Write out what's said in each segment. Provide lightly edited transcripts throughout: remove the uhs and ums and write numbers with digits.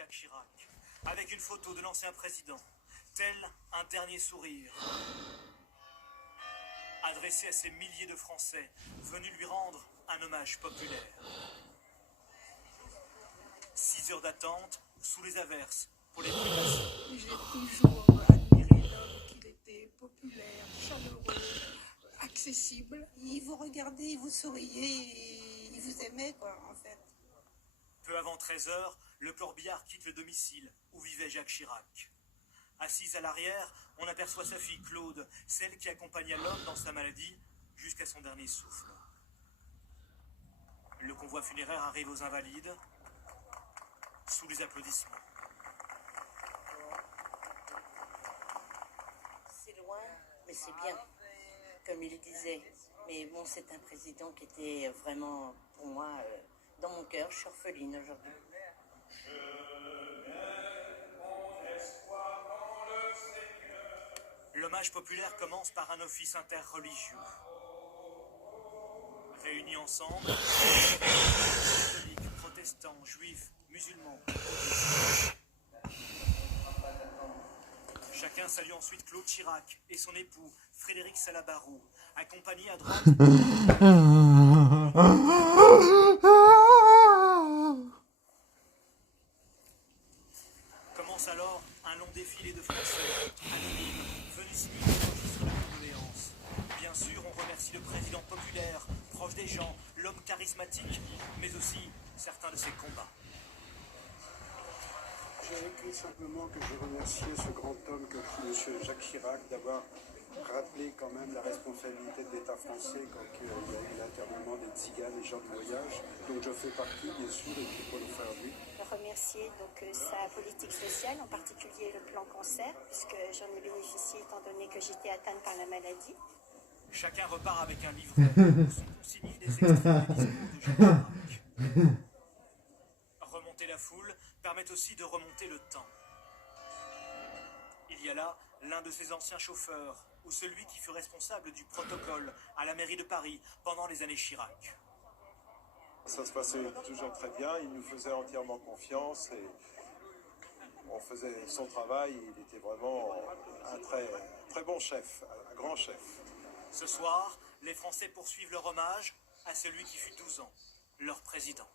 Jacques Chirac, avec une photo de l'ancien président, tel un dernier sourire, adressé à ces milliers de Français venus lui rendre un hommage populaire. 6 heures d'attente sous les averses pour les privations. J'ai toujours admiré l'homme qu'il était, populaire, chaleureux, accessible. Il vous regardait, il vous souriait, il vous aimait, quoi, en fait. Peu avant 13 heures, le corbillard quitte le domicile où vivait Jacques Chirac. Assise à l'arrière, on aperçoit sa fille Claude, celle qui accompagna l'homme dans sa maladie jusqu'à son dernier souffle. Le convoi funéraire arrive aux Invalides, sous les applaudissements. C'est loin, mais c'est bien, comme il disait. Mais bon, c'est un président qui était vraiment, pour moi, dans mon cœur. Je suis orpheline aujourd'hui. L'hommage populaire commence par un office interreligieux. Réunis ensemble, catholiques, protestants, juifs, musulmans. Chacun salue ensuite Claude Chirac et son époux, Frédéric Salabarou, accompagnés à droite. Commence alors un long défilé de Français, anonymes, venus signer le registre de condoléances. Bien sûr, on remercie le président populaire, proche des gens, l'homme charismatique, mais aussi certains de ses combats. J'ai écrit simplement que je remerciais ce grand homme que fut M. Jacques Chirac d'avoir rappelé quand même la responsabilité de l'État français quand il y a eu l'internement des tziganes et gens de voyage, dont je fais partie bien sûr et qui peut le faire lui. Remercier donc sa politique sociale, en particulier le plan cancer, puisque j'en ai bénéficié étant donné que j'étais atteinte par la maladie. Chacun repart avec un livret où sont consignés des extraits des discours de Jacques Chirac. Remonter la foule permet aussi de remonter le temps. Il y a là l'un de ses anciens chauffeurs, ou celui qui fut responsable du protocole à la mairie de Paris pendant les années Chirac. Ça se passait toujours très bien, il nous faisait entièrement confiance et on faisait son travail, il était vraiment un très bon chef, un grand chef. Ce soir, les Français poursuivent leur hommage à celui qui fut 12 ans, leur président.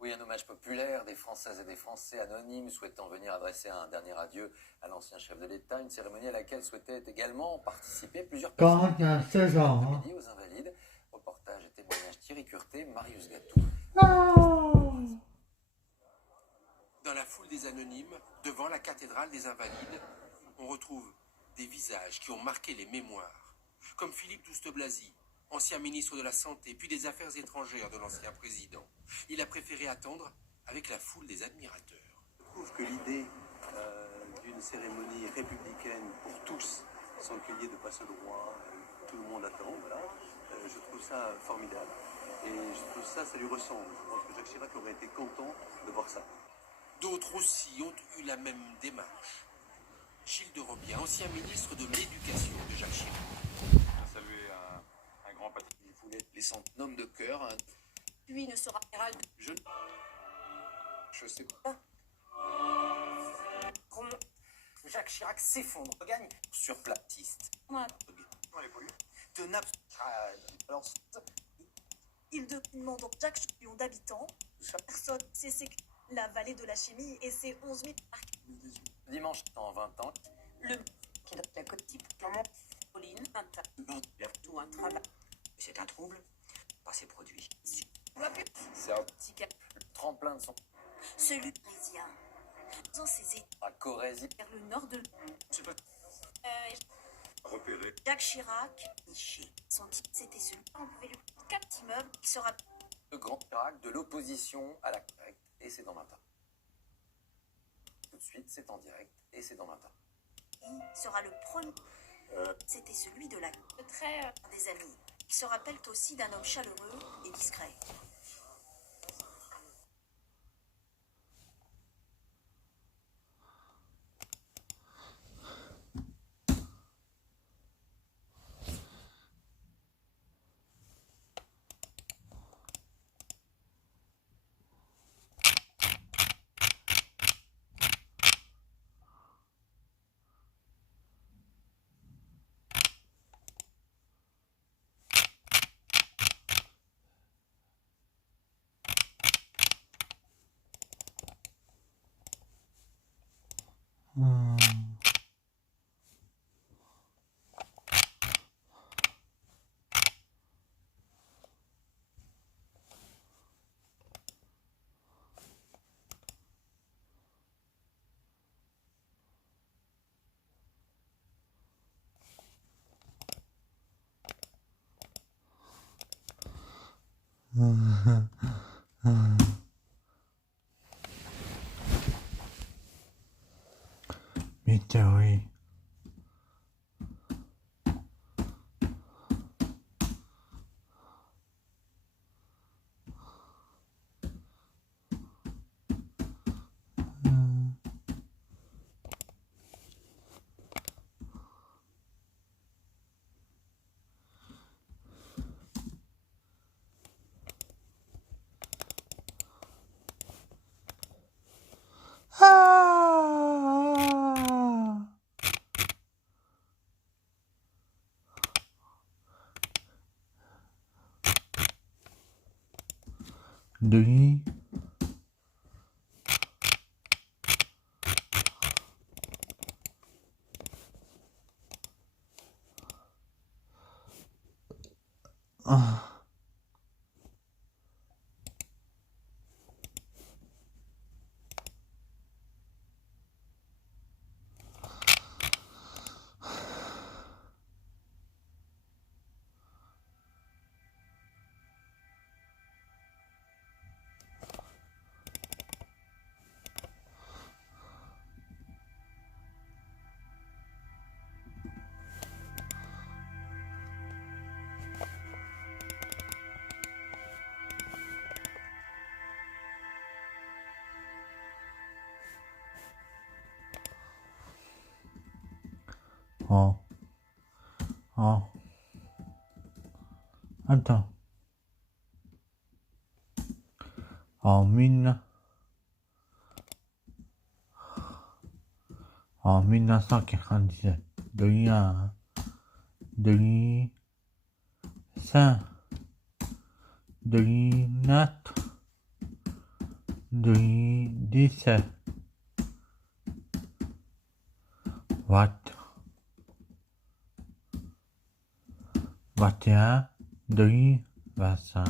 Oui, un hommage populaire des Françaises et des Français anonymes souhaitant venir adresser un dernier adieu à l'ancien chef de l'État, une cérémonie à laquelle souhaitaient également participer plusieurs personnes. Quand il y a 16 ans. Hein. Midi aux Invalides, reportage et témoignage Thierry Curté, Marius Gatou. Non. Dans la foule des anonymes, devant la cathédrale des Invalides, on retrouve des visages qui ont marqué les mémoires, comme Philippe Douste-Blazy, ancien ministre de la Santé, puis des Affaires étrangères de l'ancien président. Il a préféré attendre avec la foule des admirateurs. Je trouve que l'idée d'une cérémonie républicaine pour tous, sans qu'il y ait de passe-droit, tout le monde attend, voilà, je trouve ça formidable. Et je trouve ça lui ressemble. Je pense que Jacques Chirac aurait été content de voir ça. D'autres aussi ont eu la même démarche. Gilles de Robien, ancien ministre de l'Éducation de Jacques Chirac. Saluer un grand patron. Il voulait les homme de cœur. Lui ne sera général. Je sais pas. Jacques Chirac s'effondre, gagne sur platiste. De Naples. Alors, Il demande donc Jacques millions d'habitants. Personne sait c'est la vallée de la chimie et ses 11 000 dimanche en 20 ans, le qui donne la côte type. Comment Pauline, un tas. Tout un travail. C'est un trouble par ces produits. c'est un Petit cap. tremplin de son Celui parisien. Dans ses états à Corésie. vers le nord de Repéré. Jacques Chirac, niché. Son titre, c'était celui on pouvait lui 4 immeubles qui sera Le grand Chirac de l'opposition à la correcte. Et c'est dans 20 ans. Tout de suite, c'est en direct. Et c'est dans 20 ans. sera le premier. C'était celui de la très des amis. Ils se rappellent aussi d'un homme chaleureux et discret. Météorite. Denis. Oh. Attends. En 1997, Denis Saint, Denis Nat, Denis 17. What? 21, Denis 25.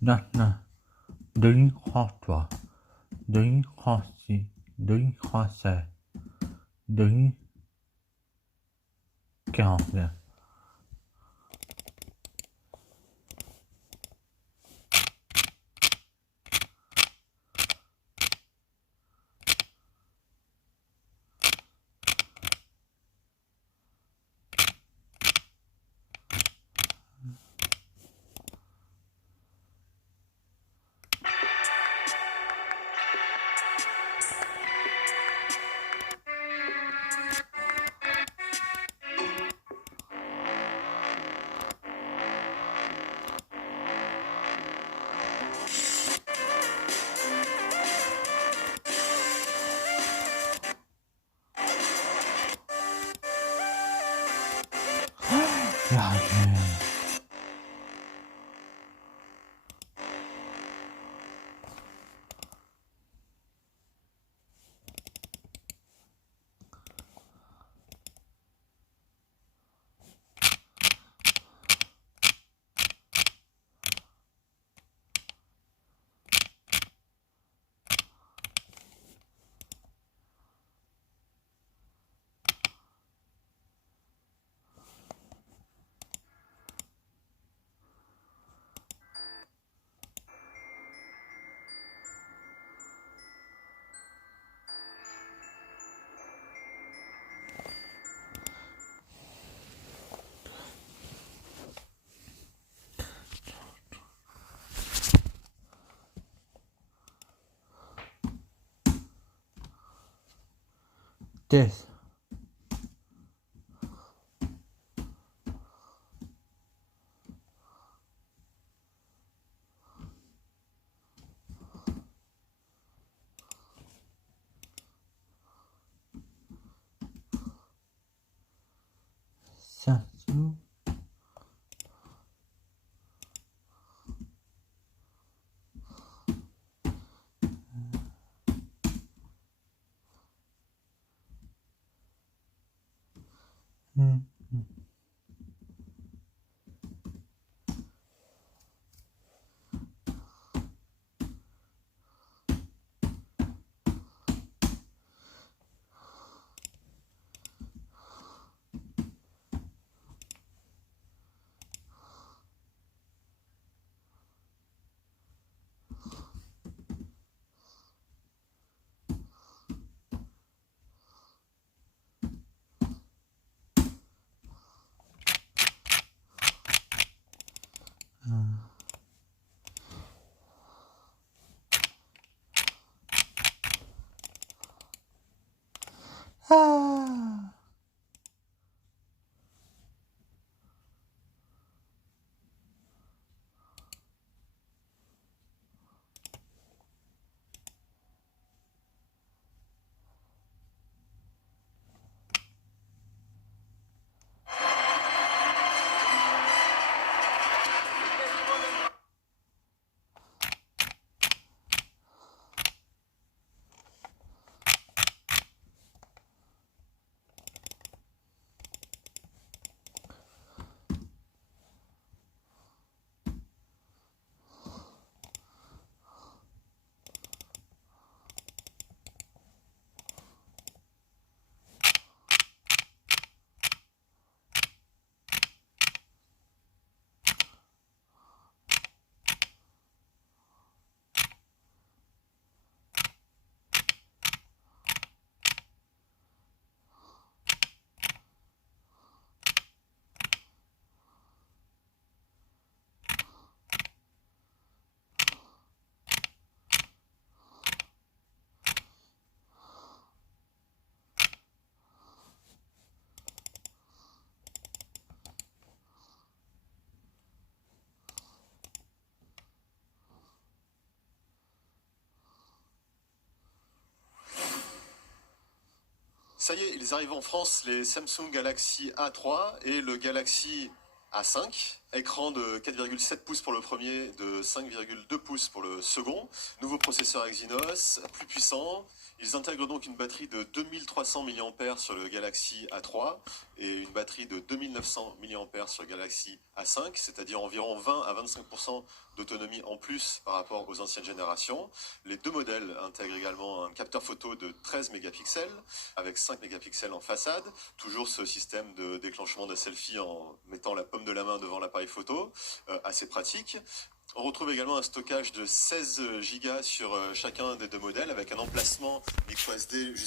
Nat, Denis crois-toi, Denis crois-ci, Denis crois-c'est, Denis 49. Test. Samsung. Ah. Ça y est, ils arrivent en France, les Samsung Galaxy A3 et le Galaxy A5. Écran de 4,7 pouces pour le premier, de 5,2 pouces pour le second. Nouveau processeur Exynos, plus puissant. Ils intègrent donc une batterie de 2300 mAh sur le Galaxy A3 et une batterie de 2900 mAh sur le Galaxy A5, c'est-à-dire environ 20 à 25% d'autonomie en plus par rapport aux anciennes générations. Les deux modèles intègrent également un capteur photo de 13 mégapixels avec 5 mégapixels en façade. Toujours ce système de déclenchement de selfie en mettant la paume de la main devant l'appareil photo, assez pratique. On retrouve également un stockage de 16 Go sur chacun des deux modèles avec un emplacement microSD jusqu'à